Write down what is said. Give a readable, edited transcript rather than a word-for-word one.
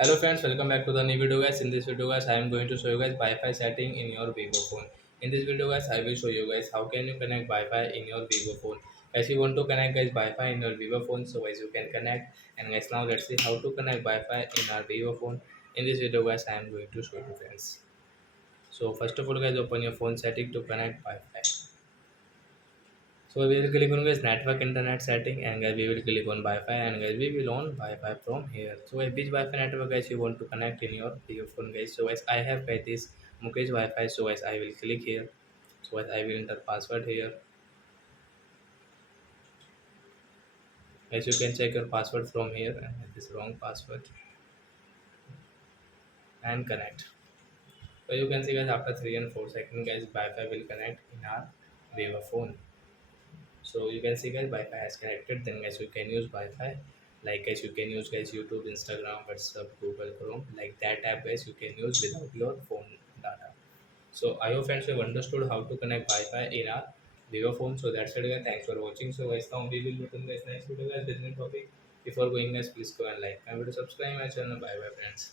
Hello friends, welcome back to the new video guys. In this video guys, I am going to show you guys Wi-Fi setting in your Vivo phone. In this video guys, I will show you guys how can you connect Wi-Fi in your Vivo phone. Guys, you want to connect guys Wi-Fi in your Vivo phone, so guys you can connect. And guys, now let's see how to connect Wi-Fi in our Vivo phone. In this video guys, I am going to show you friends. So first of all guys, open your phone setting to connect Wi-Fi. So we will click on guys network internet setting and guys we will click on Wi-Fi and guys we will on Wi-Fi from here. So guys, which Wi-Fi network guys you want to connect in your phone guys. So guys I have guys this Mukesh Wi-Fi. So guys I will click here. So guys I will enter password here. Guys you can check your password from here and this wrong password and connect. So you can see guys after 3 and 4 seconds guys Wi-Fi will connect in our Vivo phone. So you can see guys Wi-Fi has connected. Then guys you can use Wi-Fi. Like guys you can use guys YouTube, Instagram, WhatsApp, Google Chrome. Like that app guys you can use without your phone data. So I hope friends you have understood how to connect Wi-Fi in our Vivo phone. So that's it guys. Thanks for watching. So guys now we will meet in guys next video guys with new topic. Before going guys please go and like my video, subscribe my channel. Bye bye friends.